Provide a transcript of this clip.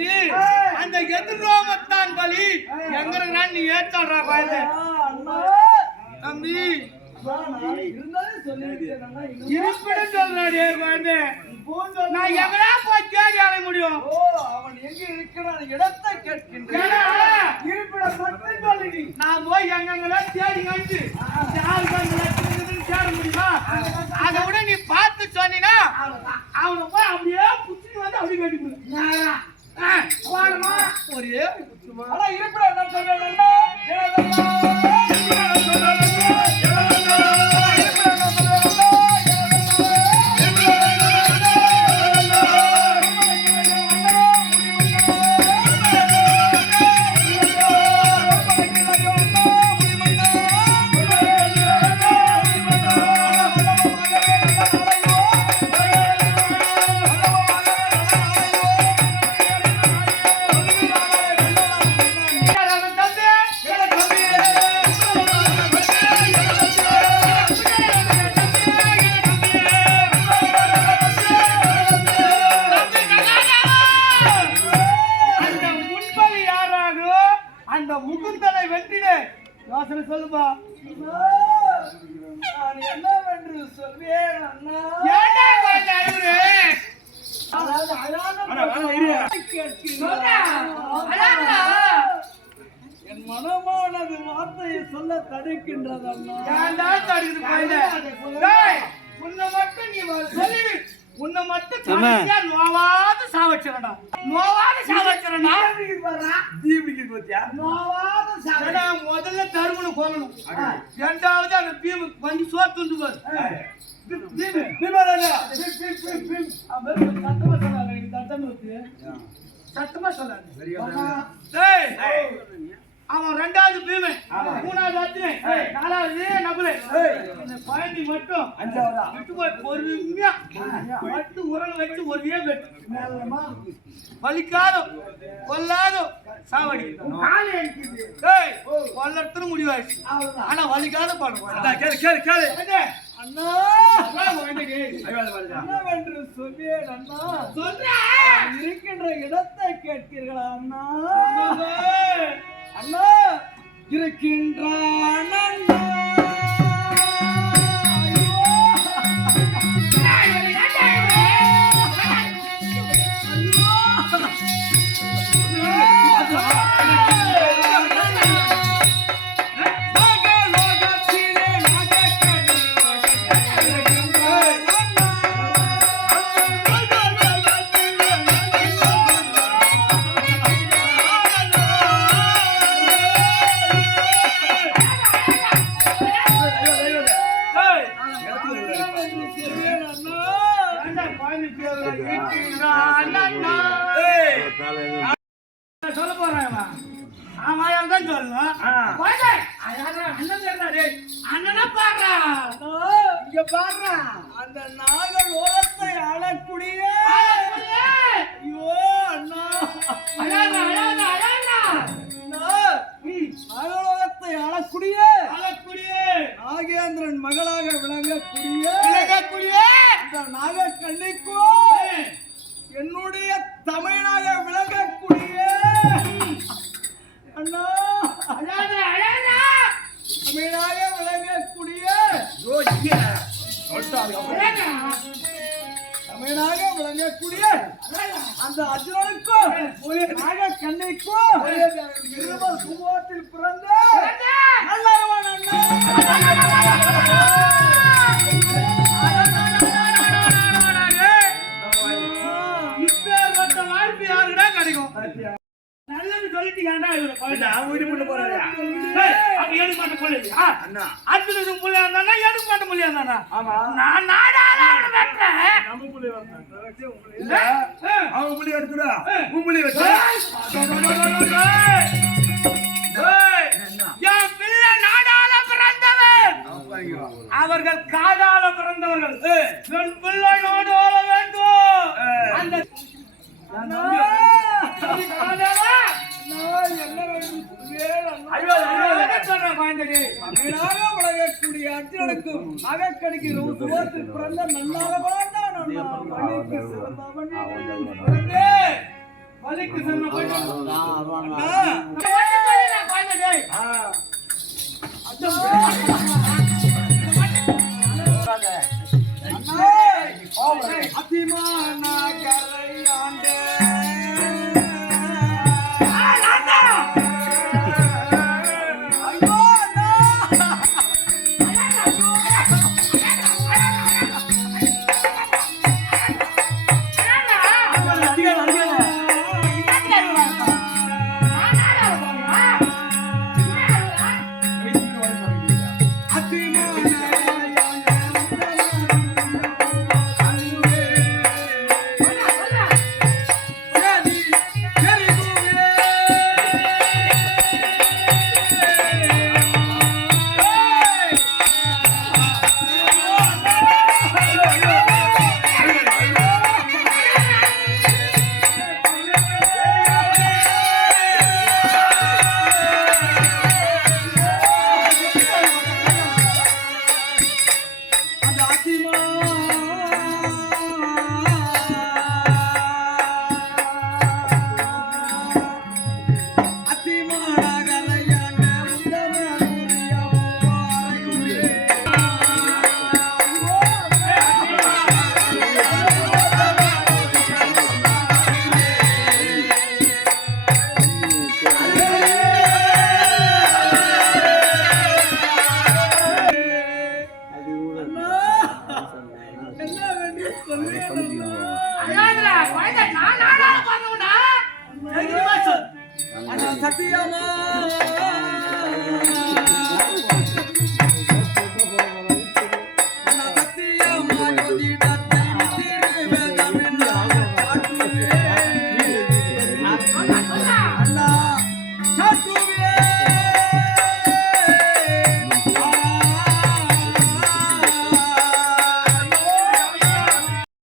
கேட்டு அந்த எதிர்ரோமத்தான் பலி எங்க நீ ஏற்றாடுறா குழந்தை தம்பி இருப்பிடம் சொல்றாடி குழந்தை நான் எங்கடா போய் தேடி அடைய முடியும் அவன் எங்க இருக்கிற இடத்தை கேட்கின்றேன் இருப்பிடம் மட்டும் சொல்லி நான் போய் எங்கெங்கெல்லாம் தேடி கண்டு தேட முடியுமா அதை விட நீ பார்த்து சொன்னீங்கன்னா அவனை போய் அப்படியே புடிச்சிட்டு வந்து அப்படி கட்டி ஒரே இருப்பிடம் என்ன சொல்றேன் முகுந்தனை வெற்றினே யோசனை சொல்லுப்பா நான் என்னவென்று சொல்வேன் அண்ணா என் மனமானது வார்த்தையை சொல்ல தடுக்கின்றது அண்ணா உன்னை மட்டும் நீ சொல்லிடு உன்னை மட்டும் நோவாது சாவச்சிரடா நோவாது சாவச்சிரடா முதல்ல தருமனை கொல்லணும் இரண்டாவது அந்த பீமு வந்து சோறு துண்டு பாரு சத்தமா சொல்லாது அவன் ரெண்டாவது பீமை மூணாவது அத்தினை நாலாவது நகுலை குழந்தை மட்டும் விட்டு போய் பொறுமையா பட்டு உரங்க வச்சு ஒரே வெட்டு வலிக்காதோ கொல்லாதோ சாவடி கொல்லத்துன்னு முடிவாயிடுச்சு ஆனா வலிக்காத பாடுவோம் அண்ணா என்னவென்று சொல்வேன் அண்ணா இருக்கின்ற இடத்தை கேட்கிறீர்களா அண்ணா அண்ணா இருக்கின்றான் அண்ணா சொல்ல போறேன் ஆமாயால் தான் சொல்லணும் அண்ணனா பாடுறா இங்க பாடுறா அந்த நாகல் ஓலத்தை ஆளக்கூடிய ஐயோ அண்ணா நாகலோகத்தை ஆளக்கூடிய நாகேந்திரன் மகளாக விளங்கக்கூடிய அந்த நாகக்கண்ணிக்கும் என்னுடைய தமிழாக விளங்கக்கூடிய அண்ணா தமிழாக விளங்கக்கூடிய தமிழாக விளங்கக்கூடிய அந்த அர்ஜுனனுக்கும் நாகக்கண்ணிக்கும் இருவர் சுமூகத்தில் பிறந்த நல்லவன் அண்ணா நல்லது சொல்லிட்டு ஏன்டா இவரை போறாரு எடுக்க மாட்ட முடியாது அர்ஜுனுக்கு புள்ளியா இருந்தானா எடுக்க மாட்ட முடியாதானா நான் நாடால நம்ம புள்ளி அவங்க புள்ளி எடுத்துடா உன் புள்ளி வச்சு என் பிள்ளை நாடால பிறந்தவர் அவர்கள் காடால பிறந்தவர்கள் என் பிள்ளை நாடு ஆள வேண்டும் அந்த வளரக்கூடிய அர்ஜுனனுக்கும் அகக்கடிக்கு பிறந்த நல்ல பள்ளிக்கு சென்று போயிட்டு சத்தியமா அண்ணா சாத்துவே